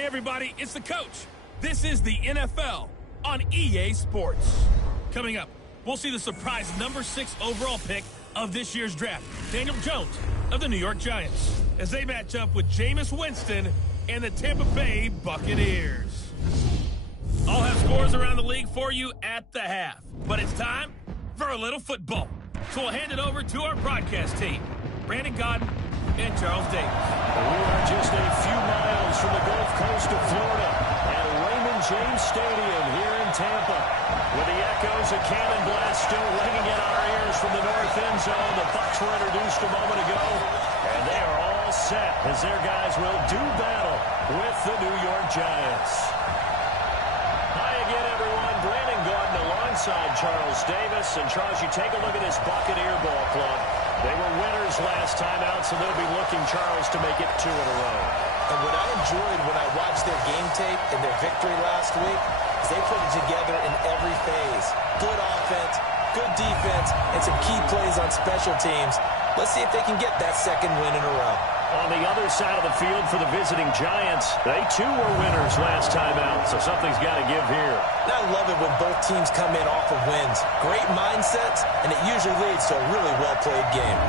Hey everybody, it's the coach. This is the NFL on EA Sports. Coming up, we'll see the surprise number 6 overall pick of this year's draft, Daniel Jones of the New York Giants, as they match up with Jameis Winston and the Tampa Bay Buccaneers. I'll have scores around the league for you at the half, but it's time for a little football. So we'll hand it over to our broadcast team, Brandon Godden and Charles Davis. We are just a few miles from the Gulf Coast of Florida at Raymond James Stadium here in Tampa, with the echoes of cannon blast still ringing in our ears from the north end zone. The Bucs were introduced a moment ago, and they are all set as their guys will do battle with the New York Giants. Hi again, everyone. Brandon Gordon alongside Charles Davis. And Charles, you take a look at this Buccaneer ball club. They were winners last time out, so they'll be looking, Charles, to make it 2 in a row. And what I enjoyed when I watched their game tape and their victory last week is they put it together in every phase. Good offense, good defense, and some key plays on special teams. Let's see if they can get that second win in a row. On the other side of the field for the visiting Giants, they too were winners last time out, so something's got to give here. And I love it when both teams come in off of wins. Great mindsets, and it usually leads to a really well-played game.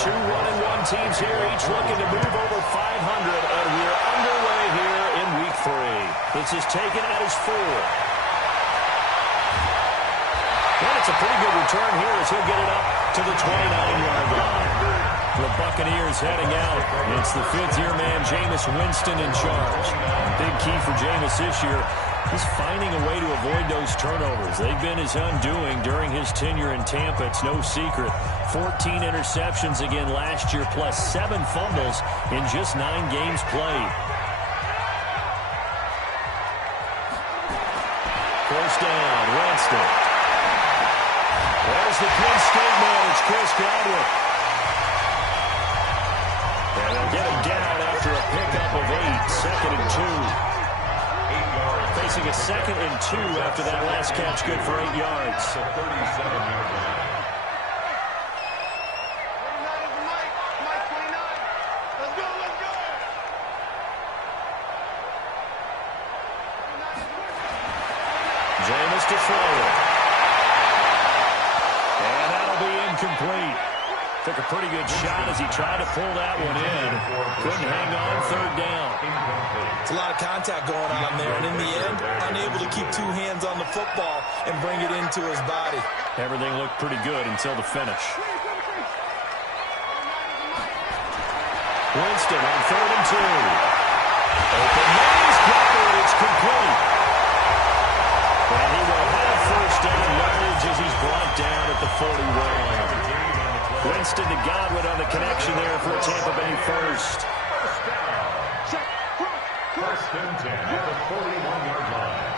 Two 1-1 teams here, each looking to move over 500, and we're underway here in Week 3. This is taken at his 4. And it's a pretty good return here as he'll get it up to the 29-yard line. The Buccaneers heading out. It's the fifth-year man, Jameis Winston, in charge. Big key for Jameis this year, he's finding a way to avoid those turnovers. They've been his undoing during his tenure in Tampa. It's no secret. 14 interceptions again last year, plus 7 fumbles in just 9 games played. First down, Winston. There's the Penn State man. It's Chris Godwin. And they'll get him down after a pickup of 8, second and 2. Facing a second and 2 after that last catch, good for 8 yards. Let's go. Jameis to throw it. And that'll be incomplete. Took a pretty good shot as he tried to pull that one in. Couldn't hang on, third down. It's a lot of contact going on there, and in the end, unable to keep two hands on the football and bring it into his body. Everything looked pretty good until the finish. Winston on 3rd and 2. Open maze, got it, it's complete. And he will have first down yardage as he's brought down at the 41. Winston to Godwin on the connection there for a Tampa Bay first. First and 10 at the 41-yard line.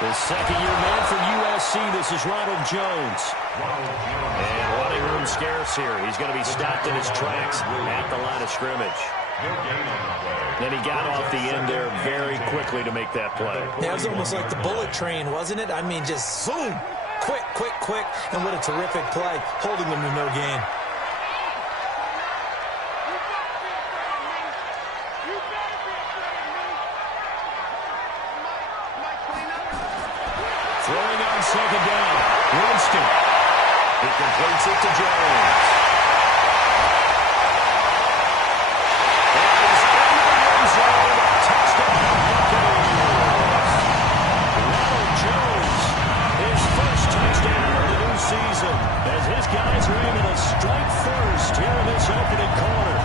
The second-year man for USC, this is Ronald Jones. And running room scarce here. He's going to be stopped in his tracks at the line of scrimmage. Then he got off the end there very quickly to make that play. Yeah, it was almost like the bullet train, wasn't it? I mean, just zoom. Quick, quick, quick. And what a terrific play, holding him to no gain. Throwing on second down. Winston. He completes it to Jones. As his guys are able to strike first here in this opening quarter.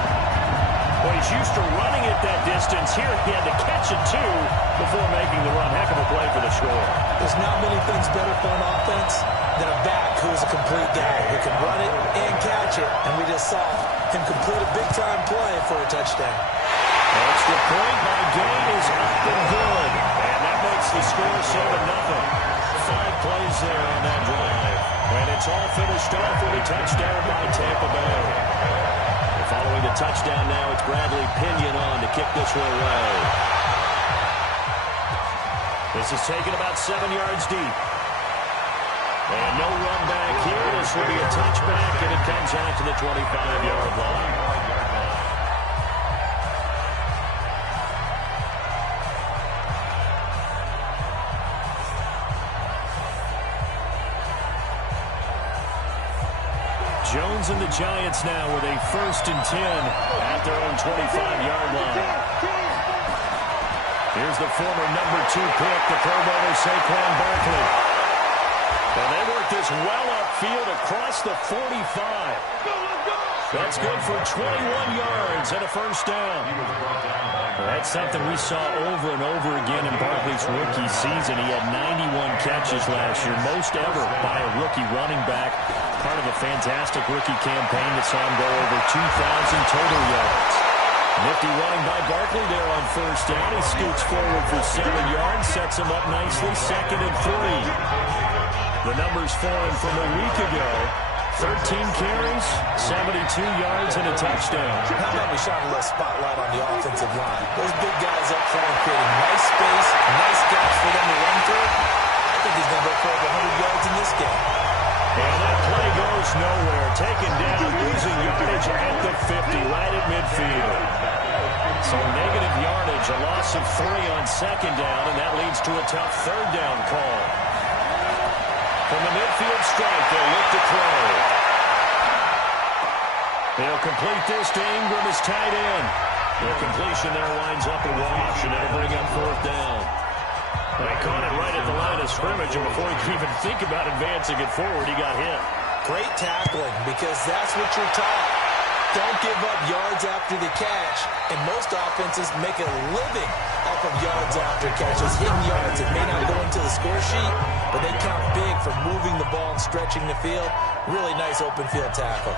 Well, he's used to running it that distance. Here he had to catch it, too, before making the run. Heck of a play for the score. There's not many things better for an offense than a back who is a complete guy who can run it and catch it. And we just saw him complete a big-time play for a touchdown. Extra point by Gain is up and good. And that makes the score 7-0. 5 plays there on that drive. And it's all finished off with a touchdown by Tampa Bay. And following the touchdown now, it's Bradley Pinion on to kick this one away. This is taken about 7 yards deep. And no run back here. This will be a touchback, and it comes out to the 25-yard line. Jones and the Giants now with a 1st and 10 at their own 25-yard line. Here's the former number 2 pick, the Pro Bowler Saquon Barkley. And they work this well upfield across the 45. That's good for 21 yards and a first down. Well, that's something we saw over and over again in Barkley's rookie season. He had 91 catches last year, most ever by a rookie running back. Part of a fantastic rookie campaign that saw him go over 2,000 total yards. Nifty running by Barkley there on first down. He scoots forward for 7 yards, sets him up nicely, 2nd and 3. The numbers for him from a week ago. 13 carries, 72 yards, and a touchdown. How about we shot a little spotlight on the offensive line? Those big guys up front creating nice space, nice gaps for them to run through. I think he's going to go for over 100 yards in this game. And that play goes nowhere. Taken down, losing yardage at the 50, right at midfield. So negative yardage, a loss of 3 on second down, and that leads to a tough third down call. From the midfield strike, they'll look to throw. They'll complete this to Ingram as tight end. The completion there winds up a wash, and it'll bring up 4th down. They caught it right at the line of scrimmage, and before he could even think about advancing it forward, he got hit. Great tackling, because that's what you're taught. Don't give up yards after the catch. And most offenses make a living off of yards after catches, hitting yards that may not go into the score sheet, but they count big for moving the ball and stretching the field. Really nice open field tackle.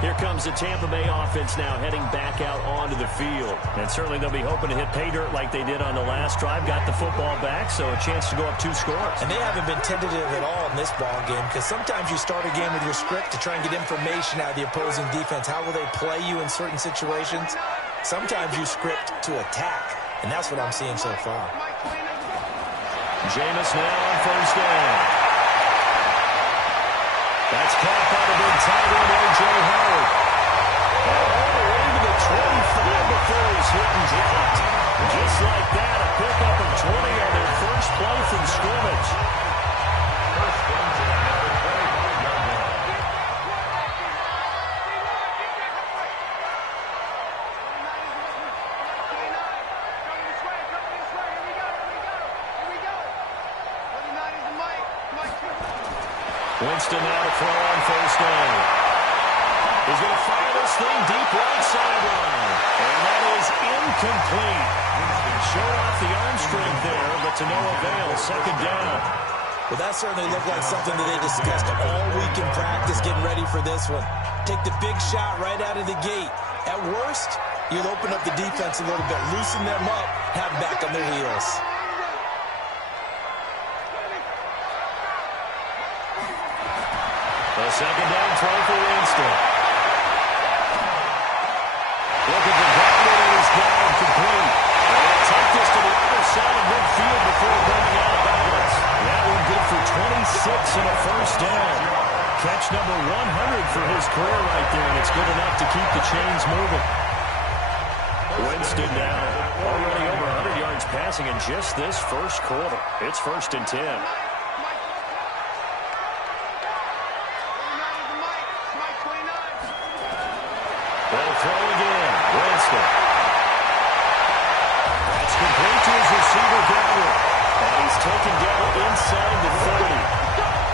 Here comes the Tampa Bay offense now heading back out onto the field. And certainly they'll be hoping to hit pay dirt like they did on the last drive. Got the football back, so a chance to go up 2 scores. And they haven't been tentative at all in this ball game, because sometimes you start a game with your script to try and get information out of the opposing defense. How will they play you in certain situations? Sometimes you script to attack, and that's what I'm seeing so far. Jameis now on first down. That's caught by the big tight end, A.J. Howard. And all the way Winston now to throw on first down. He's going to fire this thing deep right sideline. And that is incomplete. Showed off the arm strength there, but to no avail. Second down. Well, that certainly looked like something that they discussed all week in practice getting ready for this one. Take the big shot right out of the gate. At worst, you'll open up the defense a little bit, loosen them up, have them back on their heels. A second down throw for Winston. Looking for Gardner, and he's got him complete. And he'll take this to the other side of midfield before running out of bounds. That one good for 26 and a first down. Catch number 100 for his career right there, and it's good enough to keep the chains moving. Winston now already over 100 yards passing in just this first quarter. It's 1st and 10. They'll throw again. Winston. That's complete to his receiver, Gardner. And he's taken down inside the 30.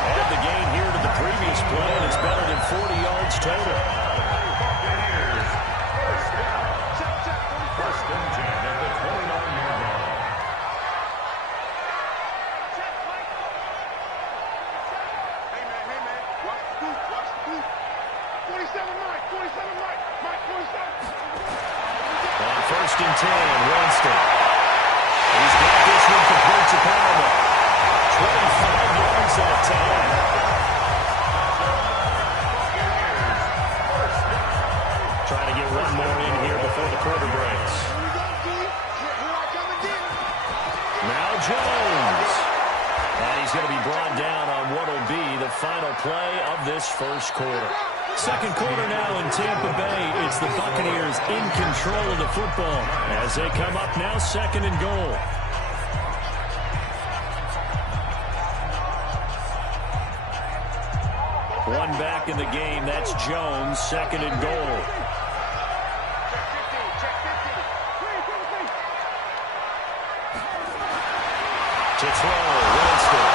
Add the gain here to the previous play, and it's better than 40 yards total. First and 10 at the 29-yard line. Hey, man. Watch the boot. 47 Mike. 47 Mike. Mike, 47. On 1st and 10, Winston. He's got this one complete to Palmer. 25 yards that time. Trying to get one more in here before the quarter breaks. Now Jones. And he's going to be brought down on what will be the final play of this first quarter. Second quarter now in Tampa Bay. It's the Buccaneers in control of the football as they come up now 2nd and goal. One back in the game. That's Jones. 2nd and goal. To throw, Winston.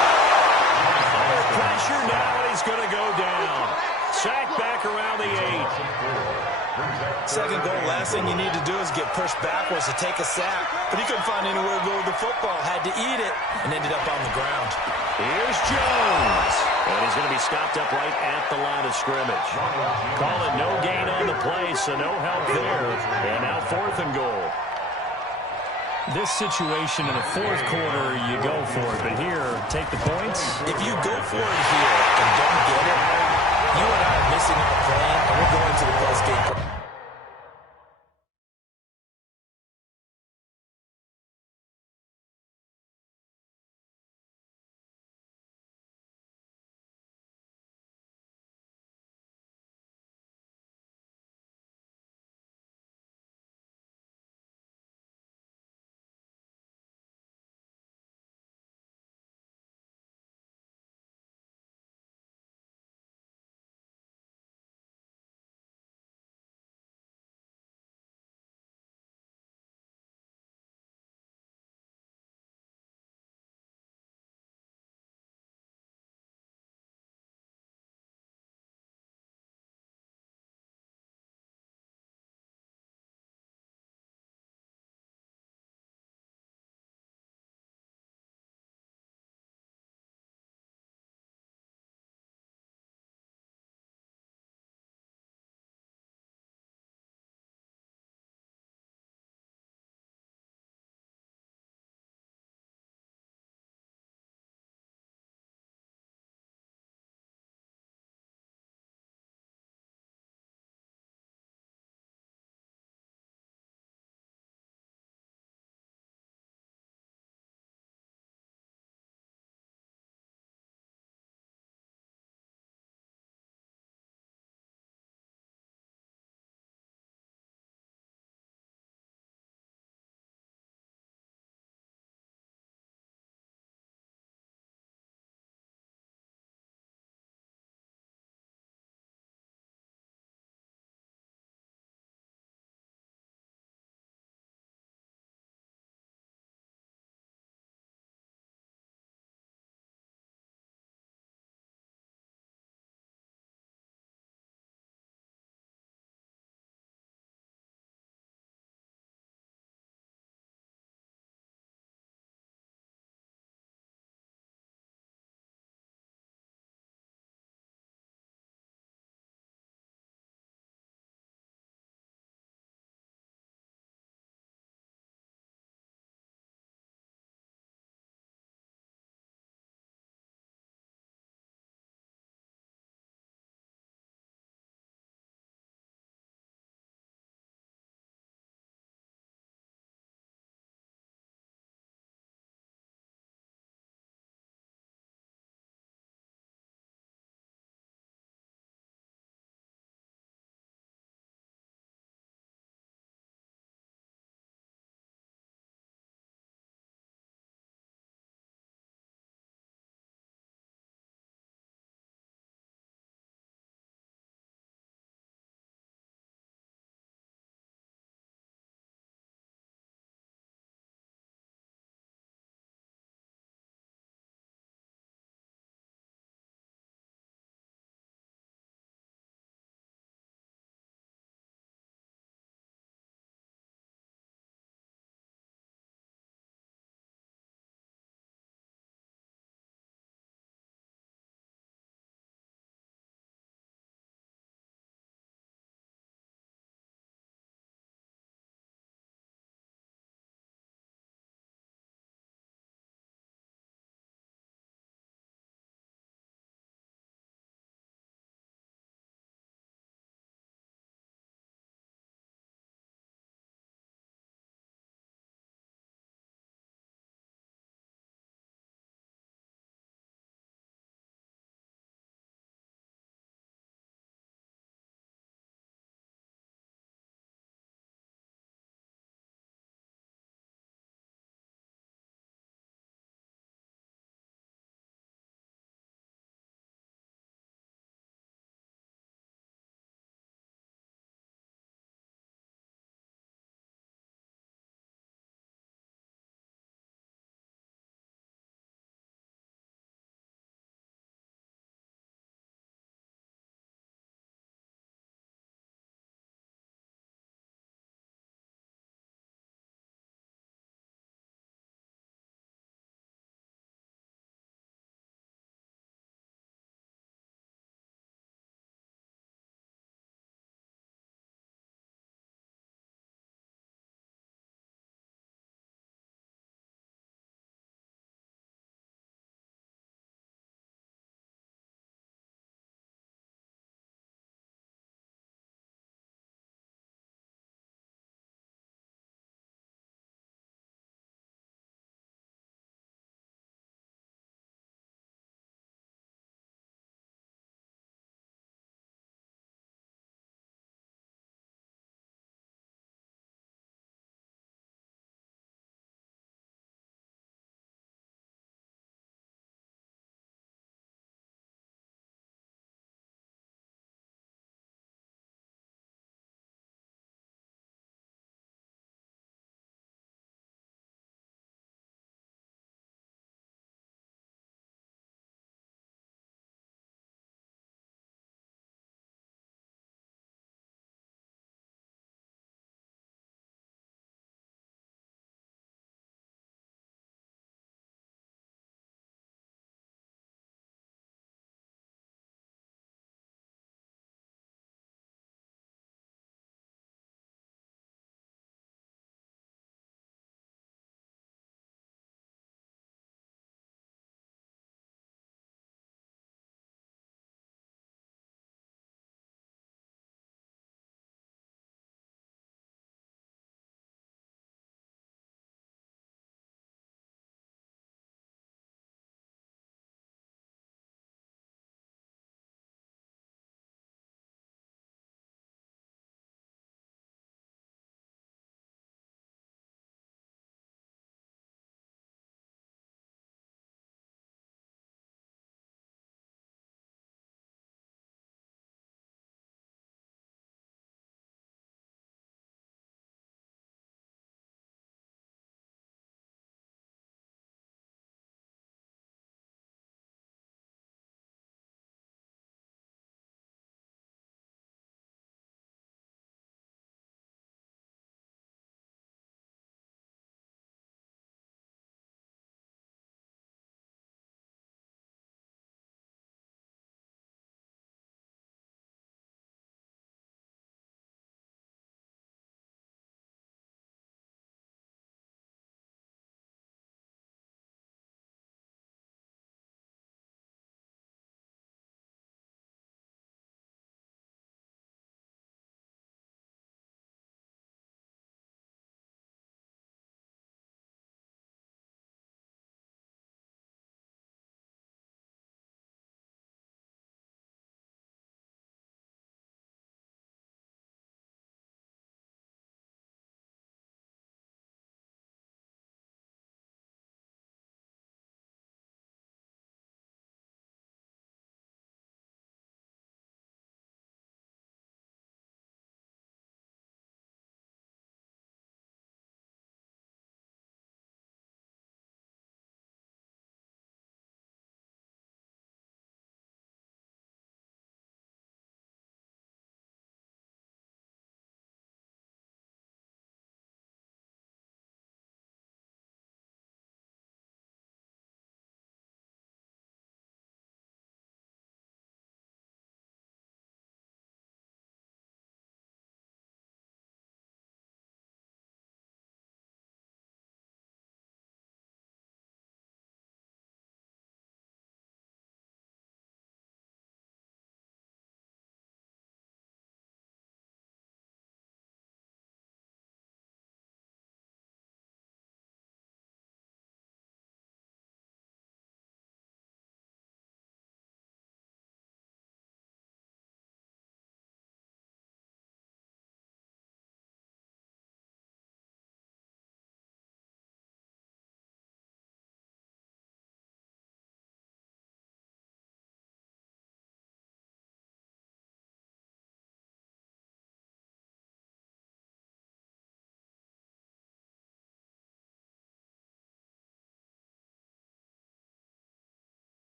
Under pressure now, and he's going to go down. Sacked back around the 8. Second goal, last thing you need to do is get pushed backwards to take a sack. But he couldn't find anywhere to go with the football. Had to eat it and ended up on the ground. Here's Jones. And he's going to be stopped up right at the line of scrimmage. Call it no gain on the play, so no help there. And now 4th and goal. This situation in the fourth quarter, you go for it. But here, take the points. If you go for it here and don't get it, you and I are missing our plan, and we're going to the post-game.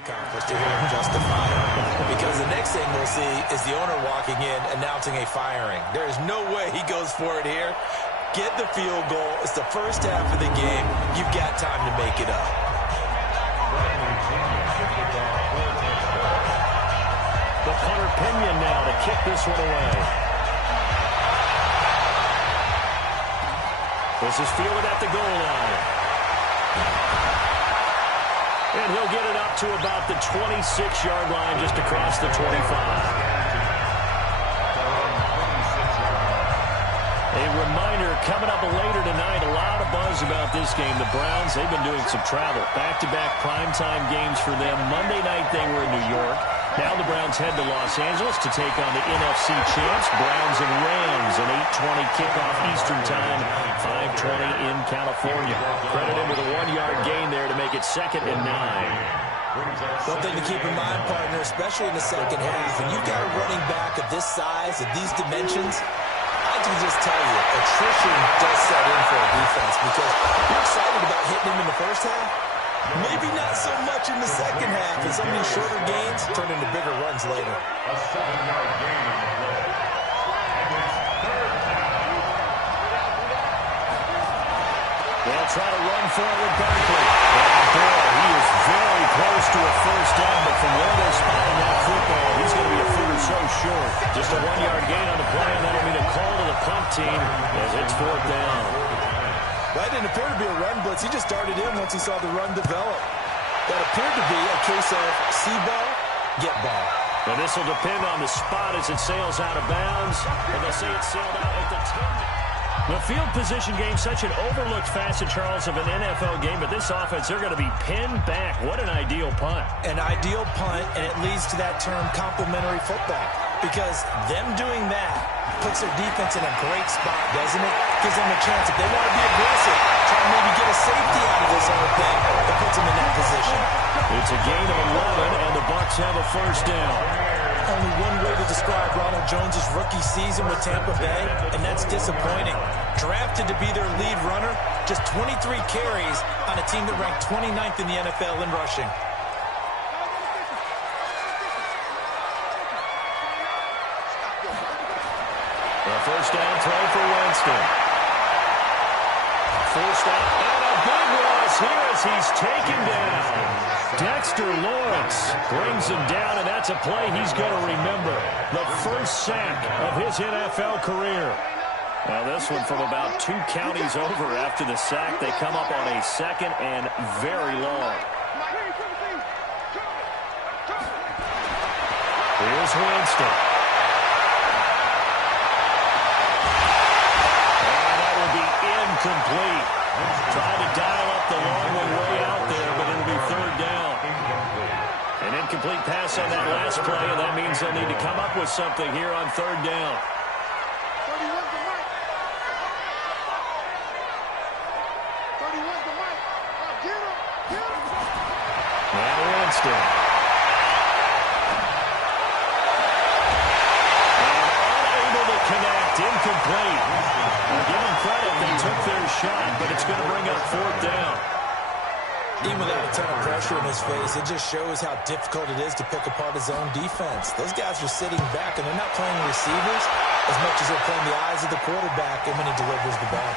accomplished to hear him justify it. Because the next thing we'll see is the owner walking in announcing a firing. There's no way he goes for it here. Get the field goal. It's the first half of the game. You've got time to make it up. The punter Pinion now to kick this one away. This is fielded at the goal line. And he'll get it up to about the 26-yard line, just across the 25. A reminder, coming up later tonight, a lot of buzz about this game. The Browns, they've been doing some travel. Back-to-back primetime games for them. Monday night, they were in New York. Now the Browns head to Los Angeles to take on the NFC champs, Browns and Rams, an 8:20 kickoff Eastern time, 5:20 in California. Credit him with a 1-yard gain there to make it 2nd and 9. One thing to keep in mind, partner, especially in the second half, when you've got a running back of this size, of these dimensions, I can just tell you, attrition does set in for a defense because you're excited about hitting him in the first half. Maybe not so much in the second half, and some of these shorter gains turn into bigger runs later. A 7-yard gain on the play. And it's third down. They'll try to run for it with Barkley. And boy, he is very close to a first down, but from where they're spotting that football, he's going to be a foot or so short. Just a 1-yard gain on the play, and that'll be the call to the punt team as it's 4th down. That didn't appear to be a run blitz. He just darted in once he saw the run develop. That appeared to be a case of see ball, get ball. And this will depend on the spot as it sails out of bounds. And they'll say it sailed out at the 10. The field position game, such an overlooked facet, Charles, of an NFL game. But this offense, they're going to be pinned back. What an ideal punt. An ideal punt, and it leads to that term complementary football. Because them doing that puts their defense in a great spot, doesn't it? Gives them a chance. If they want to be aggressive, try to maybe get a safety out of this whole thing, that puts them in that position. It's a gain of 11, and the Bucs have a first down. Only one way to describe Ronald Jones' rookie season with Tampa Bay, and that's disappointing. Drafted to be their lead runner, just 23 carries on a team that ranked 29th in the NFL in rushing. A first down throw for Winston. First out, and a big loss here as he's taken down. Dexter Lawrence brings him down, and that's a play he's going to remember. The first sack of his NFL career. Now this one from about 2 counties over after the sack. They come up on a 2nd and very long. Here's Winston. Complete. Trying to dial up the long way out there, but it'll be 3rd down. An incomplete pass on that last play, and that means they'll need to come up with something here on 3rd down. And Winston. And unable to connect. Incomplete. Give them credit, they took their shot, but it's going to bring up 4th down. Even without a ton of pressure in his face, it just shows how difficult it is to pick apart his own defense. Those guys are sitting back, and they're not playing receivers as much as they're playing the eyes of the quarterback and when he delivers the ball.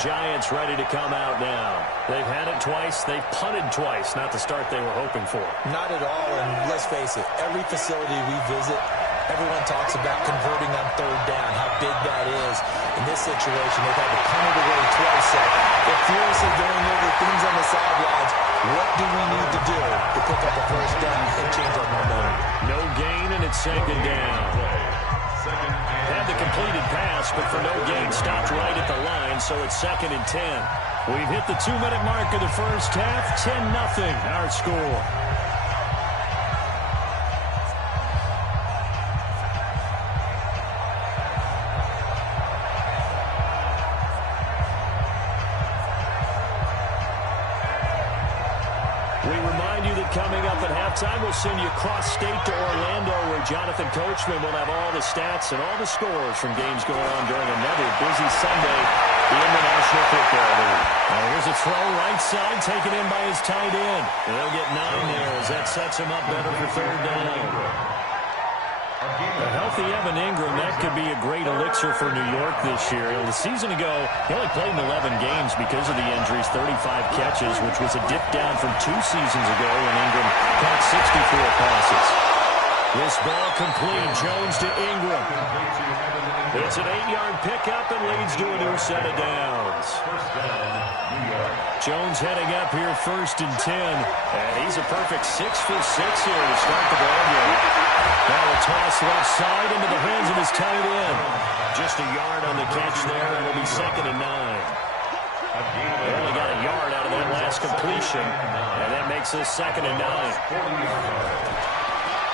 Giants ready to come out now. They've had it twice. They've punted twice. Not the start they were hoping for. Not at all, and let's face it, every facility we visit, everyone talks about converting on third down, how big that is. In this situation, they've had to punt it away twice, so they're furiously going over things on the sidelines. What do we need to do to pick up a first down and change our momentum? No gain, and it's second down. Had the completed pass, but for no gain, stopped right at the line, so it's 2nd and 10. We've hit the 2-minute mark of the first half, 10-0 our score. Coming up at halftime, we'll send you cross-state to Orlando, where Jonathan Coachman will have all the stats and all the scores from games going on during another busy Sunday in the National Football League. Now here's a throw right side, taken in by his tight end. They'll get 9 there as that sets him up better for third down. A healthy Evan Ingram, that could be a great elixir for New York this year. The season ago, he only played in 11 games because of the injuries, 35 catches, which was a dip down from 2 seasons ago when Ingram caught 64 passes. This ball complete, Jones to Ingram. It's an 8-yard pickup and leads to a new set of downs. Jones heading up here, 1st and 10. And he's a perfect 6 for 6 here to start the ball game. Now a toss left side into the hands of his tight end. Just a yard on the catch there, and it'll be 2nd and 9. They only got a yard out of that last completion, and that makes this 2nd and 9.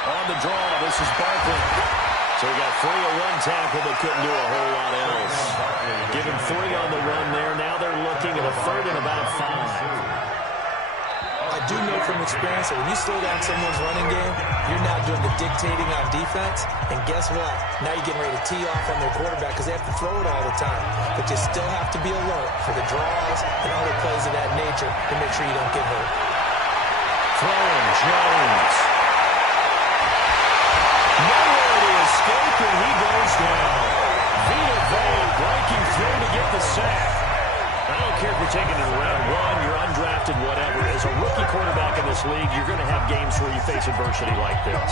On the draw, this is Barkley. So he got 3 on 1 tackle, but couldn't do a whole lot else. Give him 3 on the run there. Now they're looking at a 3rd and about 5. I do know from experience that when you slow down someone's running game, you're now doing the dictating on defense. And guess what? Now you're getting ready to tee off on their quarterback because they have to throw it all the time. But you still have to be alert for the draws and other plays of that nature to make sure you don't get hurt. Throwing Jones. Nowhere to escape, and he goes down. Vita Vea breaking through to get the sack. I don't care if you're taking it in round 1, you're undrafted, whatever. As a rookie quarterback in this league, you're going to have games where you face adversity like this.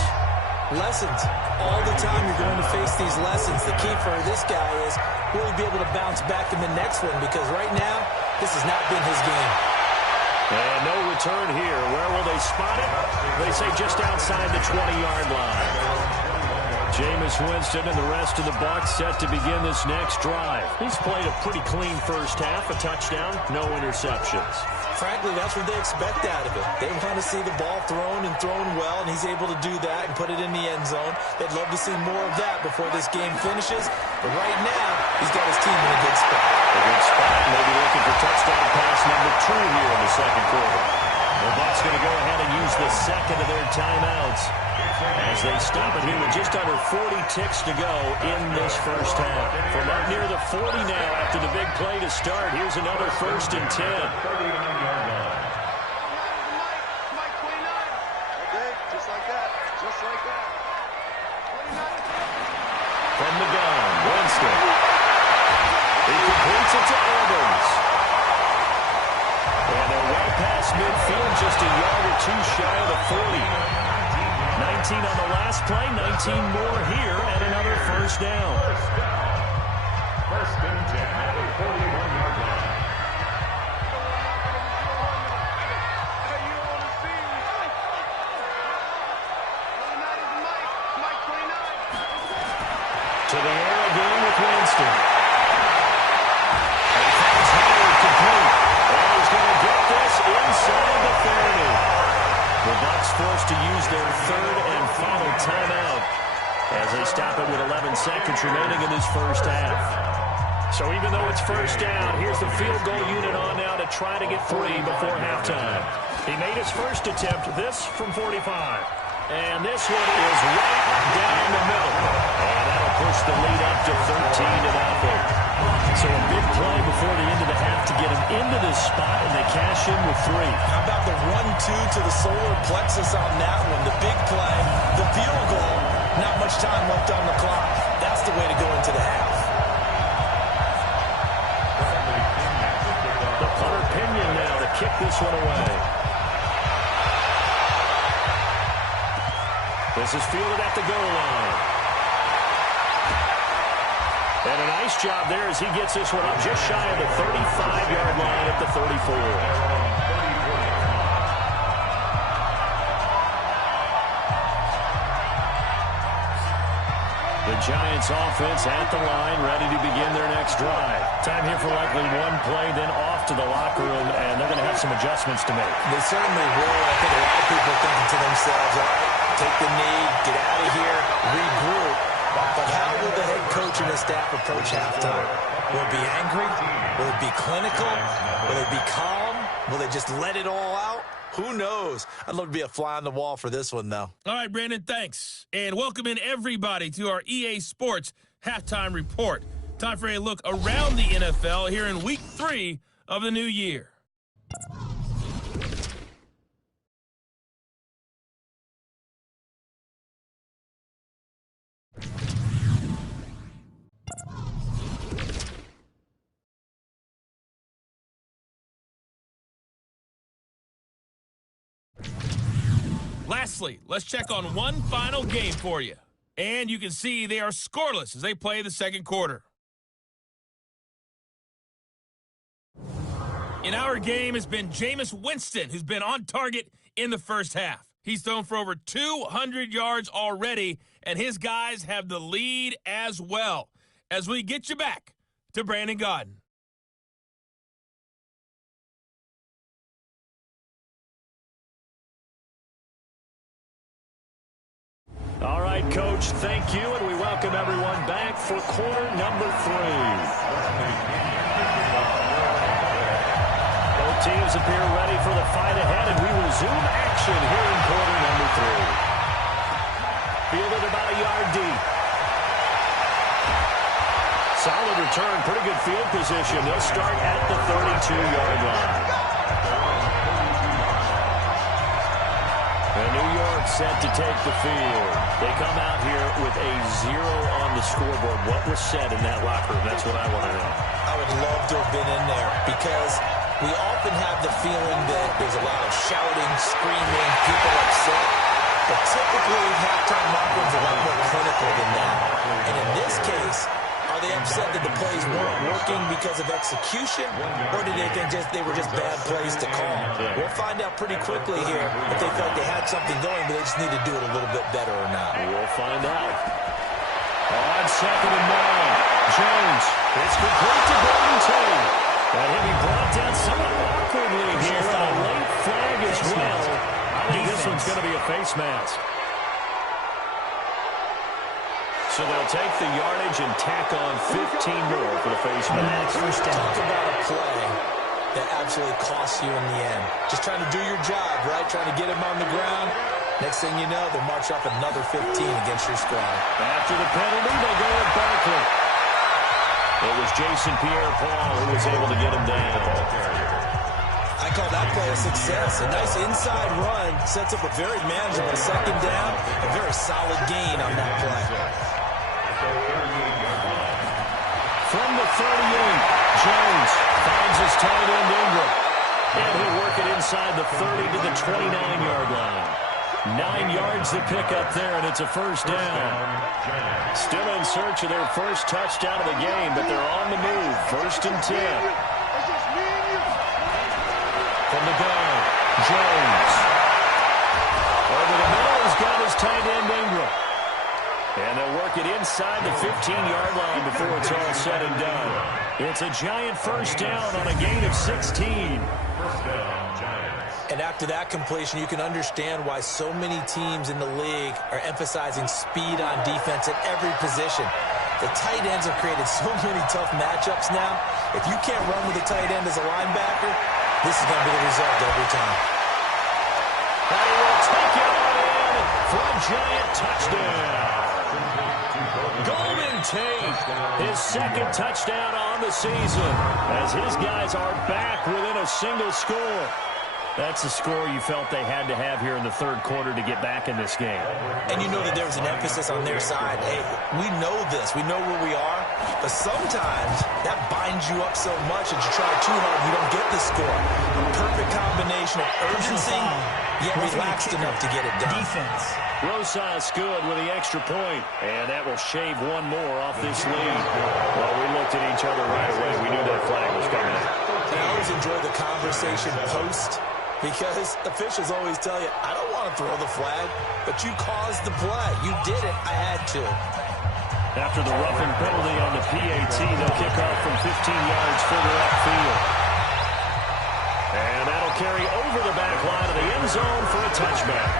Lessons. All the time you're going to face these lessons. The key for this guy is will he be able to bounce back in the next one? Because right now, this has not been his game. And no return here. Where will they spot it? They say just outside the 20-yard line. Jameis Winston and the rest of the Bucs set to begin this next drive. He's played a pretty clean first half, a touchdown, no interceptions. Frankly, that's what they expect out of it. They want to see the ball thrown and thrown well, and he's able to do that and put it in the end zone. They'd love to see more of that before this game finishes. But right now, he's got his team in a good spot. A good spot, maybe looking for touchdown pass number 2 here in the second quarter. The Bucs going to go ahead and use the second of their timeouts as they stop it here with just under 40 ticks to go in this first half. From up near the 40 now after the big play to start, here's another 1st and 10. From the gun, Winston. He completes it to Evans. And they're well past midfield, just a yard or 2 shy of the 40. 19 on the last play, 19 more here, and another first down. First and 10 at the 41-yard line. To the air again with Winston. And finds Howard complete. And he's going to get this inside the 30. The Bucs forced to use their 3rd and final timeout as they stop it with 11 seconds remaining in this first half. So even though it's first down, here's the field goal unit on now to try to get 3 before halftime. He made his first attempt, this from 45. And this one is right down the middle. And that'll push the lead up to 13-0. So a big play before the end of the half to get him into this spot, and they cash in with 3. How about the 1-2 to the solar plexus on that one? The big play, the field goal, not much time left on the clock. That's the way to go into the half. this one away. This is fielded at the goal line. And a nice job there as he gets this one up just shy of the 35-yard line at the 34. The Giants offense at the line, ready to begin their next drive. Time here for likely one play, then off to the locker room, and they're going to have some adjustments to make. They certainly will. I think a lot of people are thinking to themselves, all right, take the knee, get out of here, regroup. But how will the head coach and his staff approach halftime? Will it be angry? Will it be clinical? Will it be calm? Will they just let it all out? Who knows? I'd love to be a fly on the wall for this one, though. All right, Brandon, thanks. And welcome in everybody to our EA Sports Halftime Report. Time for a look around the NFL here in Week 3 of the new year. Lastly, let's check on one final game for you. And you can see they are scoreless as they play the second quarter. In our game has been Jameis Winston, who's been on target in the first half. He's thrown for over 200 yards already, and his guys have the lead as well. As we get you back to Brandon Gaudin. All right, Coach, thank you, and we welcome everyone back for quarter number 3. Both teams appear ready for the fight ahead, and we resume action here in quarter number 3. Fielded about a yard deep. Solid return, pretty good field position. They'll start at the 32-yard line. And New York set to take the field. They come out here with a 0 on the scoreboard. What was said in that locker room? That's what I want to know. I would love to have been in there because we often have the feeling that there's a lot of shouting, screaming, people upset. But typically, halftime locker rooms are a lot more clinical than that. And in this case, are they upset that the plays weren't working because of execution, or did they think they were just bad plays to call? We'll find out pretty quickly here if they felt they had something going, but they just need to do it a little bit better or not. We'll find out. On 2nd and 9, Jones. It's complete to Golden Tate. And he'll be brought down somewhat awkwardly here on a late flag as well. I think this one's going to be a face mask. So they'll take the yardage and tack on 15 more for the face mask. Talk about a play that absolutely costs you in the end. Just trying to do your job, right? Trying to get him on the ground. Next thing you know, they'll march off another 15 against your squad. After the penalty, they go with Barkley. It was Jason Pierre-Paul who was able to get him down. I call that play a success. A nice inside run sets up a very manageable second down. A very solid gain on that play. From the 38, Jones finds his tight end Ingram. And he'll work it inside the 30 to the 29-yard line. 9 yards to pick up there, and it's a first down. Still in search of their first touchdown of the game, but they're on the move. 1st and 10. From the gun, Jones. Over the middle, he's got his tight end Ingram. And they'll work it inside the 15-yard line before it's all said and done. It's a giant first down on a gain of 16. And after that completion, you can understand why so many teams in the league are emphasizing speed on defense at every position. The tight ends have created so many tough matchups now. If you can't run with a tight end as a linebacker, this is going to be the result every time. And he will take it on in for a giant touchdown. Golden Tate, his 2nd touchdown on the season, as his guys are back within a single score. That's the score you felt they had to have here in the 3rd quarter to get back in this game. And you know that there was an emphasis on their side. Hey, we know this. We know where we are. But sometimes that binds you up so much that you try too hard, you don't get the score. A perfect combination of urgency, yet relaxed enough to get it done. Defense. Rosas good with the extra point, and that will shave one more off this lead. Well, we looked at each other right away. We knew that flag was coming in. I always enjoy the conversation post, because officials always tell you, I don't want to throw the flag, but you caused the play. You did it. I had to. After the roughing penalty on the PAT, they'll kick off from 15 yards further upfield. And that'll carry over the back line of the end zone for a touchback.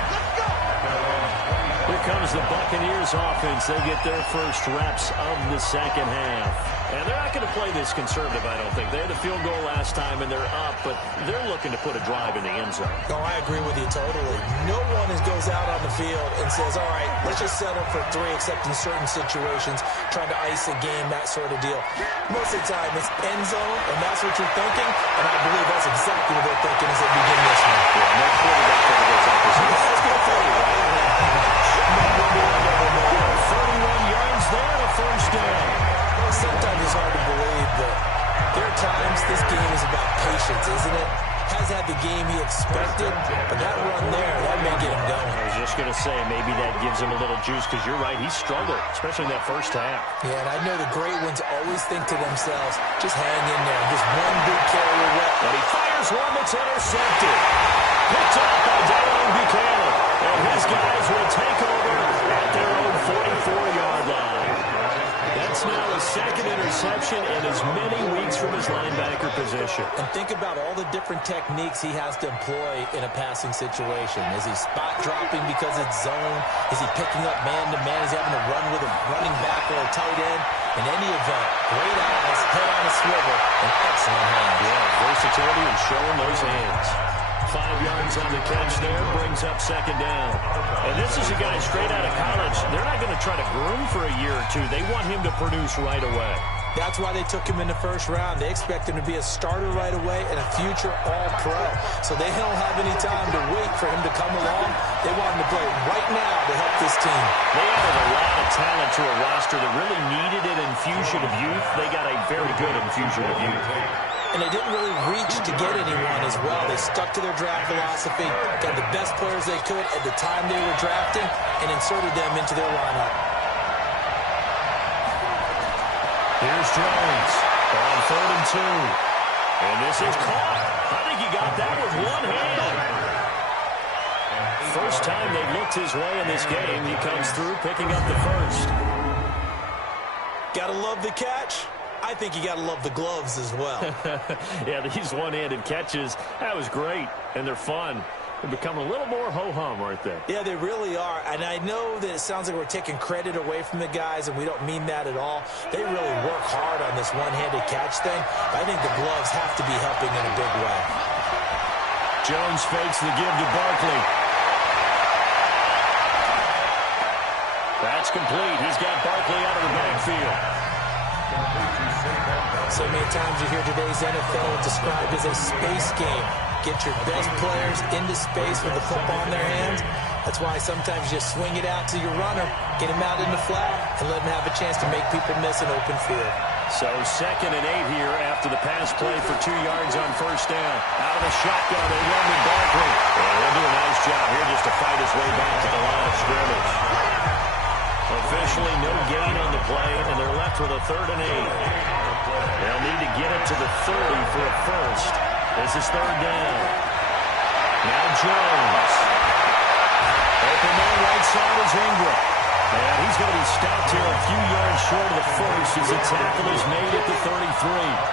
Here comes the Buccaneers offense. They get their first reps of the second half. And they're not going to play this conservative, I don't think. They had the field goal last time, and they're up, but they're looking to put a drive in the end zone. No, I agree with you totally. No one goes out on the field and says, all right, let's just settle for 3, except in certain situations, trying to ice a game, that sort of deal. Most of the time, it's end zone, and that's what you're thinking, and I believe that's exactly what they're thinking as they begin this one. Yeah, no quarterback ever goes out this game. Let's go 30, right? 31 yards there, a first down. Sometimes it's hard to believe, but there are times this game is about patience, isn't it? Has had the game he expected, but that run there, that may get him going. I was just going to say, maybe that gives him a little juice, because you're right, he struggled, especially in that first half. Yeah, and I know the great ones always think to themselves, just hang in there, just one big carry away. And he fires one that's intercepted. Picked up by Darren Buchanan. And his guys will take over at their own 44-yard line. That's now his second interception in as many weeks from his linebacker position. And think about all the different techniques he has to employ in a passing situation. Is he spot dropping because it's zone? Is he picking up man-to-man? Is he having to run with a running back or a tight end? In any event, great eyes, head on a swivel, and excellent hands. Yeah, versatility and showing those hands. 5 yards on the catch there, brings up second down. And this is a guy straight out of college. They're not going to try to groom for a year or two. They want him to produce right away. That's why they took him in the first round. They expect him to be a starter right away and a future all-pro. So they don't have any time to wait for him to come along. They want him to play right now to help this team. They added a lot of talent to a roster that really needed an infusion of youth. They got a very good infusion of youth. And they didn't really reach to get anyone as well. They stuck to their draft philosophy, got the best players they could at the time they were drafting, and inserted them into their lineup. Here's Jones on 3rd and 2. And this is caught. I think he got that with one hand. First time they've looked his way in this game. He comes through picking up the first. Gotta love the catch. I think you got to love the gloves as well. Yeah, these one-handed catches, that was great, and they're fun. They've become a little more ho-hum, aren't they? Yeah, they really are, and I know that it sounds like we're taking credit away from the guys, and we don't mean that at all. They really work hard on this one-handed catch thing, but I think the gloves have to be helping in a big way. Jones fakes the give to Barkley. That's complete. He's got Barkley out of the backfield. So many times you hear today's NFL described as a space game. Get your best players into space with the football in their hands. That's why sometimes you just swing it out to your runner, get him out in the flat, and let him have a chance to make people miss an open field. So 2nd and 8 here after the pass play for 2 yards on first down. Out of the shotgun, they run with Barkley. And he'll do a nice job here just to fight his way back to the line of scrimmage. Officially no gain on the play, and they're left with a 3rd and 8. They'll need to get it to the 30 for a first. This is 3rd down. Now Jones. Open man right side is Ingram. And he's going to be stopped here a few yards short of the first as the tackle is made at the 33.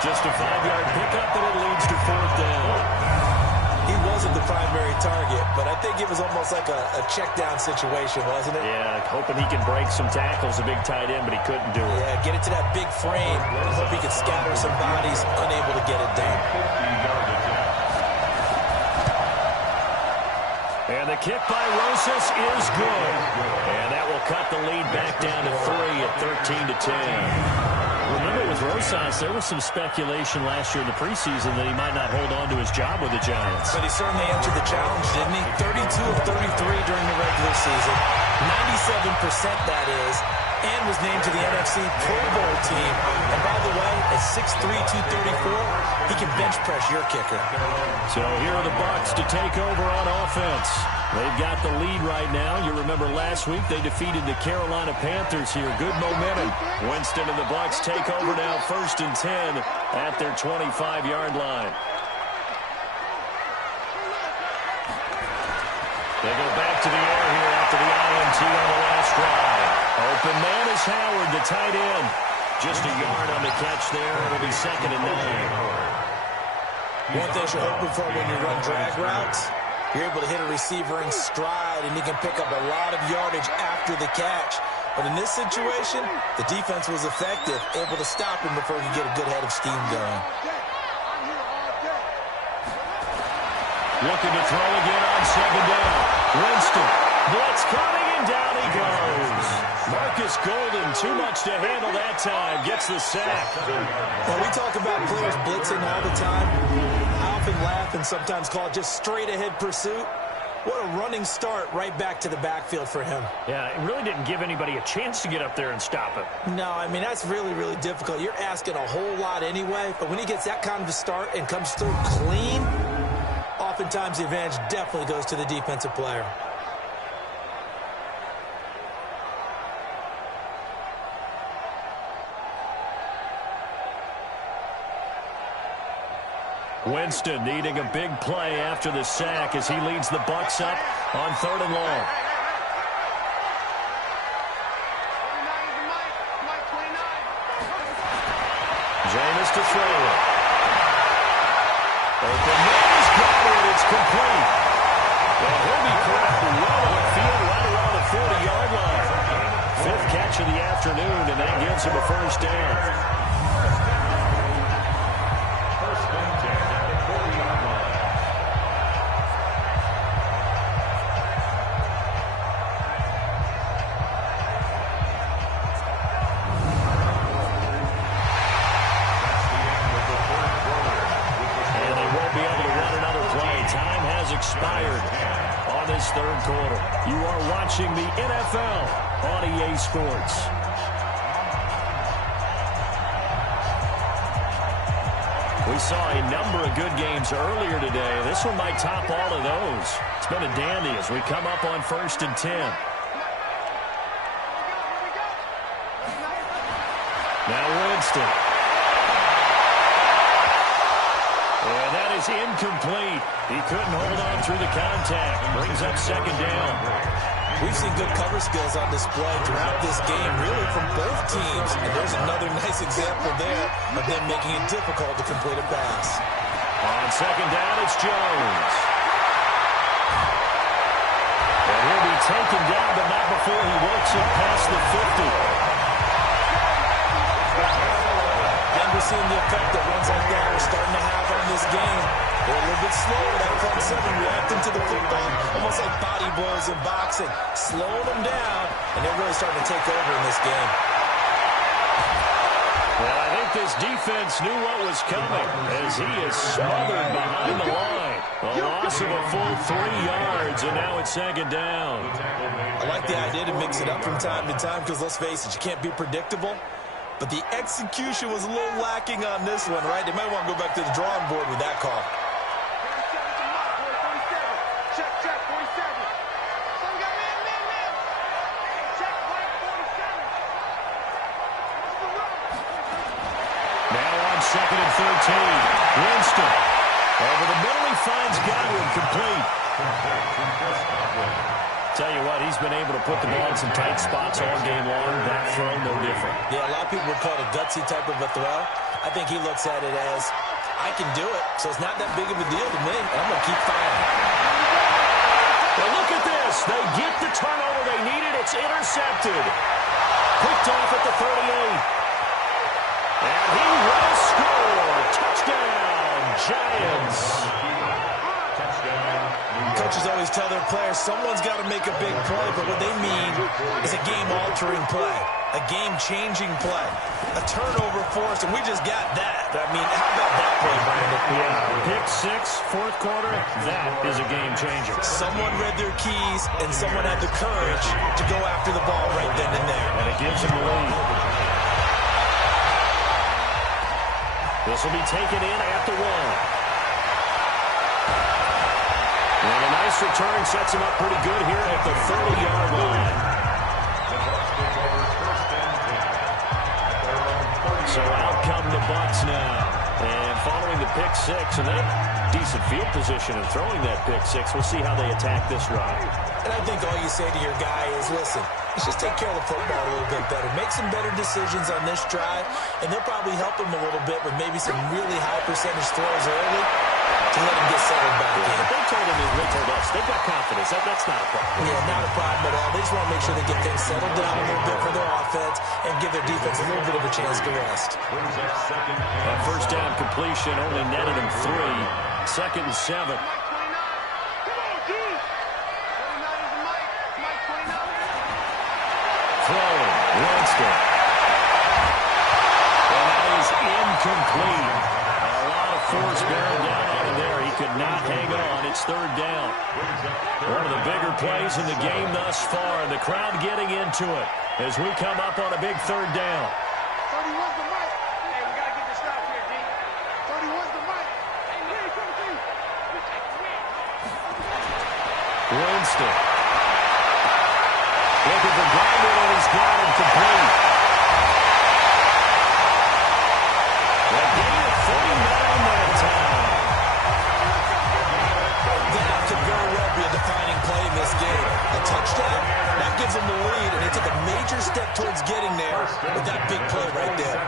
Just a 5-yard pickup, and it leads to 4th down. He wasn't the primary target, but I think it was almost like a check-down situation, wasn't it? Yeah, hoping he can break some tackles, a big tight end, but he couldn't do it. Yeah, get it to that big frame. I hope he could scatter some bodies, unable to get it done. And the kick by Rosas is good. And that will cut the lead back down to 3 at 13-10. Remember, with Rosas, there was some speculation last year in the preseason that he might not hold on to his job with the Giants. But he certainly answered the challenge, didn't he? 32 of 33 during the regular season. 97% that is, and was named to the NFC Pro Bowl team. And by the way, at 6'3", 234, he can bench press your kicker. So here are the Bucs to take over on offense. They've got the lead right now. You remember last week they defeated the Carolina Panthers here. Good momentum. Winston and the Bucs take over now, 1st and 10 at their 25-yard line. They go back to the air here after the INT on the last drive. Open man is Howard, the tight end. Just a yard on the catch there. It'll be 2nd and 9. One thing you're hoping for when you run drag routes, you're able to hit a receiver in stride, and you can pick up a lot of yardage after the catch. But in this situation, the defense was effective, able to stop him before he could get a good head of steam going. Looking to throw again on 2nd down. Winston, blitz coming, and down he goes. Marcus Golden, too much to handle that time, gets the sack. When we talk about players blitzing all the time, I often laugh and sometimes call it just straight-ahead pursuit. What a running start right back to the backfield for him. Yeah, it really didn't give anybody a chance to get up there and stop him. No, I mean, that's really, really difficult. You're asking a whole lot anyway, but when he gets that kind of a start and comes through clean, oftentimes the advantage definitely goes to the defensive player. Winston needing a big play after the sack as he leads the Bucs up on 3rd and long. Jameis to throw it. Open man is got it. It's complete. Well, he'll be corrected well on the field right around the 40-yard line. 5th catch of the afternoon, and that gives him a 1st down. Expired on this 3rd quarter. You are watching the NFL on EA Sports. We saw a number of good games earlier today. This one might top all of those. It's been a dandy as we come up on 1st and 10. Now Winston. And that is incomplete. He couldn't hold on through the contact. Brings up 2nd down. We've seen good cover skills on display throughout this game, really from both teams. And there's another nice example there of them making it difficult to complete a pass. On 2nd down, it's Jones. And he'll be taken down, but not before he works it past the 50. And we're seeing the effect that runs like that are starting to have on this game. They're a little bit slower, that front 7 reacting to the football, almost like body blows in boxing, slowing them down, and they're really starting to take over in this game. Well, I think this defense knew what was coming as he is smothered behind the line. A loss of a full 3 yards, and now it's 2nd down. I like the idea to mix it up from time to time because, let's face it, you can't be predictable. But the execution was a little lacking on this one, right? They might want to go back to the drawing board with that call. Now on 2nd and 13. Winston. Over the middle, he finds Godwin complete. Tell you what, he's been able to put the ball in some tight spots all game long. That throw, no different. Yeah, a lot of people would call it a gutsy type of a throw. I think he looks at it as, I can do it, so it's not that big of a deal to me, and I'm going to keep firing. Well, look at this. They get the turnover they needed. It's intercepted. Picked off at the 38. And he will score. Touchdown, Giants. Coaches always tell their players someone's got to make a big play, but what they mean is a game-altering play, a game-changing play, a turnover force, and we just got that. I mean, how about that play, Brandon? Yeah, Pick six, fourth quarter, that is a game changer. Someone read their keys, and someone had the courage to go after the ball right then and there. And it gives them the lead. This will be taken in at the 1. And a nice return sets him up pretty good here at the 30-yard line. So out come the Bucs now. And following the pick six, and then decent field position and throwing that pick six. We'll see how they attack this drive. And I think all you say to your guy is, listen, let's just take care of the football a little bit better. Make some better decisions on this drive, and they'll probably help him a little bit with maybe some really high percentage throws early to let him get settled back in. They told him, they told us, they've got confidence. That's not a problem. Yeah, not a problem at all. They just want to make sure they get things settled down a little bit for their offense and give their defense a little bit of a chance to rest. That first down completion only netted him 3. 2nd and 7. Throwing, Winston. And that is incomplete. A lot of force bearing down on him there. He could not hang on. It's 3rd down. One of the bigger plays in the game thus far. The crowd getting into it as we come up on a big 3rd down. 30 was the mic. Hey, we got to get this stop here, D. 30 was the mic. Hey, man, 17. Winston. Looking for Brandon, and he's got him complete. A gain of 39 that time. That could very well be a defining play in this game. A touchdown, that gives them the lead, and they took a major step towards getting there with that big play right there.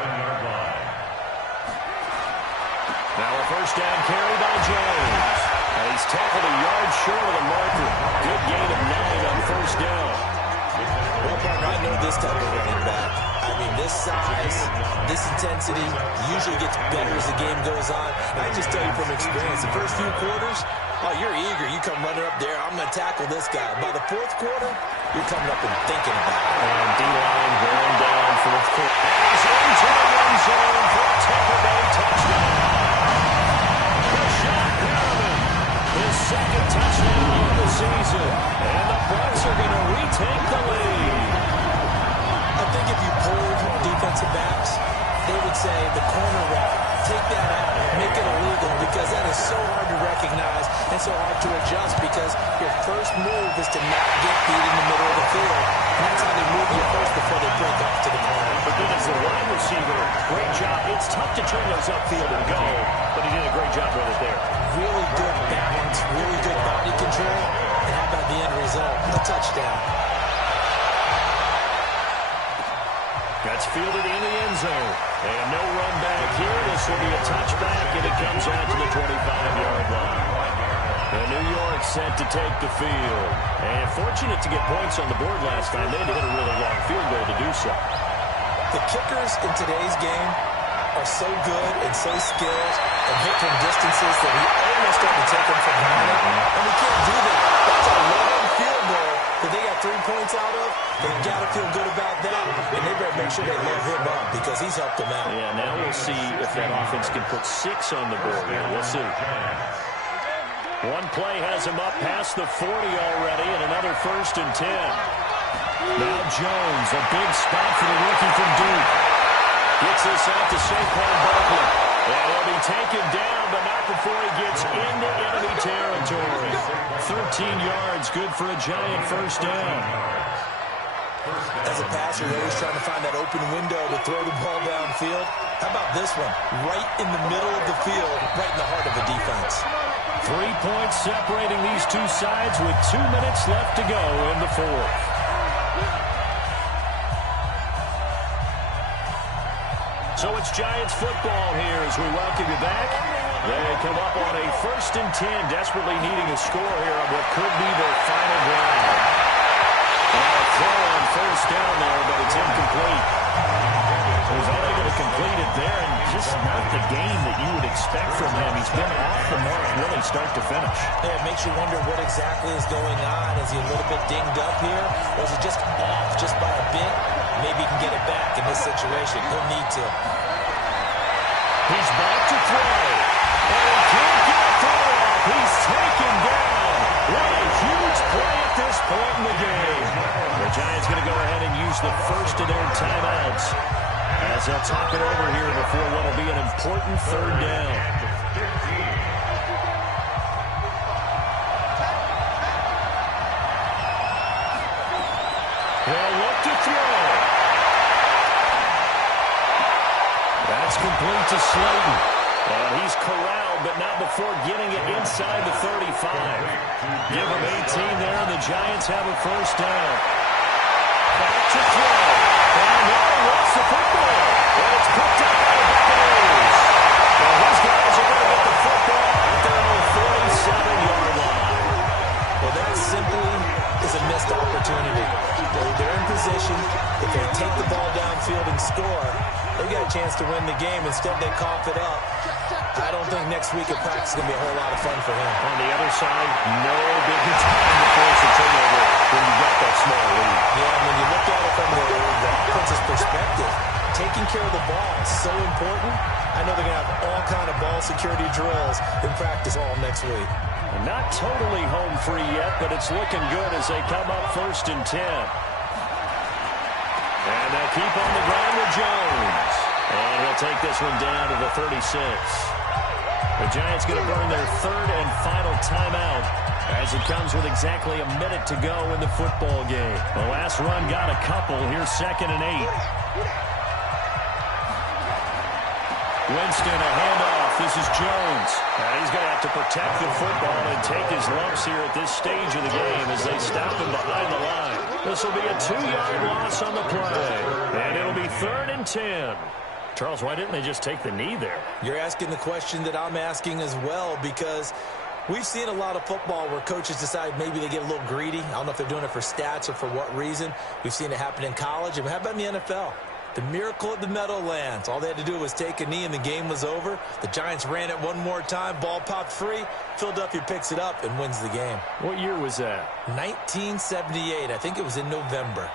Now a first down carry by Jones. And he's tackled a yard short of the marker. Good gain of 9 on first down. Well, partner, I know this type of running back. I mean, this size, this intensity usually gets better as the game goes on. I can just tell you from experience, the first few quarters, oh, you're eager. You come running up there, I'm going to tackle this guy. By the 4th quarter, you're coming up and thinking about it. And D-line going down for the 4th. And he's into the end zone for a Tampa Bay touchdown. Rashad Perriman, his 2nd touchdown of the season. And the Bucs are going to retake the lead. I think if you pulled defensive backs, they would say the corner route, take that out, make it illegal, because that is so hard to recognize and so hard to adjust, because your first move is to not get beat in the middle of the field. And that's how they move you first before they break off to the corner. But then as a wide receiver, great job. It's tough to turn those upfield and go, but he did a great job with it there. Really good balance, really good body control, and how about the end result? A touchdown. That's fielded in the end zone. And no run back here. This will be a touchback, and it comes out to the 25-yard line. And New York set to take the field. And fortunate to get points on the board last time. They had to hit a really long field goal to do so. The kickers in today's game are so good and so skilled and hit from distances that we almost start to take them for granted. And we can't do that. That's a long field goal that they got 3 points out of. They've got to feel good about that. And they better make sure they load him up because he's helped them out. Yeah, now we'll see if that offense can put 6 on the board. We'll see. One play has him up past the 40 already, and another 1st and 10. Now Jones, a big spot for the rookie from Duke. Gets this out to Saquon Barkley. And he'll be taken down, but not before he gets into enemy territory. 13 yards, good for a giant first down. As a passer, you're always trying to find that open window to throw the ball downfield. How about this one? Right in the middle of the field, right in the heart of the defense. 3 points separating these two sides with 2 minutes left to go in the 4th. So it's Giants football here as we welcome you back. They come up on a 1st and 10, desperately needing a score here on what could be their final drive. A throw on first down there, but it's incomplete. He was unable to complete it there, and just not the game that you would expect from him. He's been off the mark really start to finish. Yeah, it makes you wonder what exactly is going on. Is he a little bit dinged up here, or is he just off just by a bit? Maybe he can get it back in this situation. He'll need to. He's back to throw, and he can't get important third down. They'll look to throw. That's complete to Slayton. And he's corralled, but not before getting it inside the 35. Give him 18 there, and the Giants have a first down. Back to throw. And now he wants the football. And it's picked up by the Buccaneers. And these guys are going to get the football at their own 47-yard line. Well, that simply is a missed opportunity. They're in position. If they take the ball downfield and score, they got a chance to win the game. Instead, they cough it up. I don't think next week at practice is going to be a whole lot of fun for him. On the other side, no bigger time to force a turnover when you got that small lead. Yeah, and when you look at it from the offense's perspective, taking care of the ball is so important. I know they're going to have all kind of ball security drills in practice all next week. Not totally home free yet, but it's looking good as they come up 1st and 10. And they'll keep on the ground with Jones. And he'll take this one down to the 36. The Giants going to burn their third and final timeout as it comes with exactly a minute to go in the football game. The last run got a couple. Here's 2nd and 8. Winston, a handoff. This is Jones. And he's going to have to protect the football and take his lumps here at this stage of the game as they stop him behind the line. This will be a 2-yard loss on the play. And it'll be 3rd and 10. Charles, why didn't they just take the knee there? You're asking the question that I'm asking as well, because we've seen a lot of football where coaches decide maybe they get a little greedy. I don't know if they're doing it for stats or for what reason. We've seen it happen in college. And how about in the NFL? The miracle at the Meadowlands. All they had to do was take a knee and the game was over. The Giants ran it one more time. Ball popped free. Philadelphia picks it up and wins the game. What year was that? 1978. I think it was in November.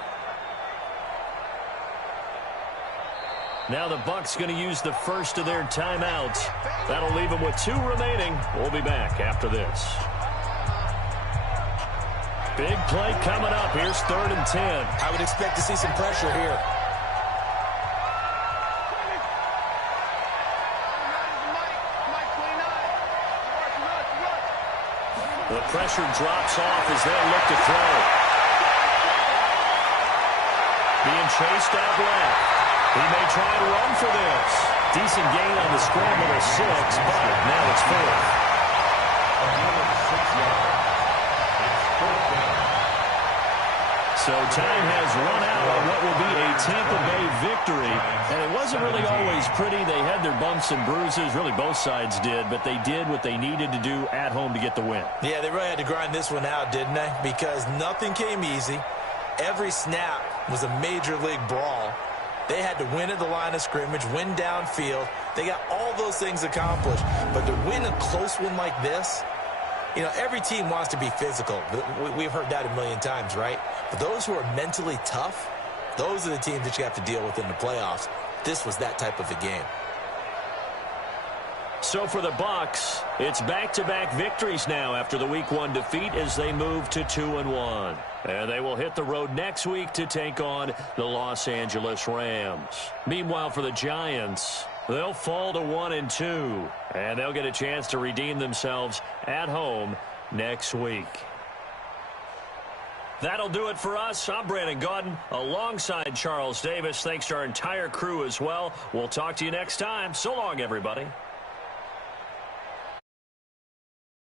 Now the Bucs going to use the first of their timeouts. That'll leave them with 2 remaining. We'll be back after this. Big play coming up. Here's 3rd and 10. I would expect to see some pressure here. The pressure drops off as they look to throw. Being chased out left. He may try to run for this. Decent gain on the scramble of 6, but now it's 4th. So time has run out on what will be a Tampa Bay victory. And it wasn't really always pretty. They had their bumps and bruises. Really, both sides did. But they did what they needed to do at home to get the win. Yeah, they really had to grind this one out, didn't they? Because nothing came easy. Every snap was a major league brawl. They had to win at the line of scrimmage, win downfield. They got all those things accomplished. But to win a close one like this, you know, every team wants to be physical. We've heard that a million times, right? But those who are mentally tough, those are the teams that you have to deal with in the playoffs. This was that type of a game. So for the Bucs, it's back-to-back victories now after the Week 1 defeat as they move to 2-1. And they will hit the road next week to take on the Los Angeles Rams. Meanwhile, for the Giants, they'll fall to 1-2, and they'll get a chance to redeem themselves at home next week. That'll do it for us. I'm Brandon Gaudin alongside Charles Davis. Thanks to our entire crew as well. We'll talk to you next time. So long, everybody.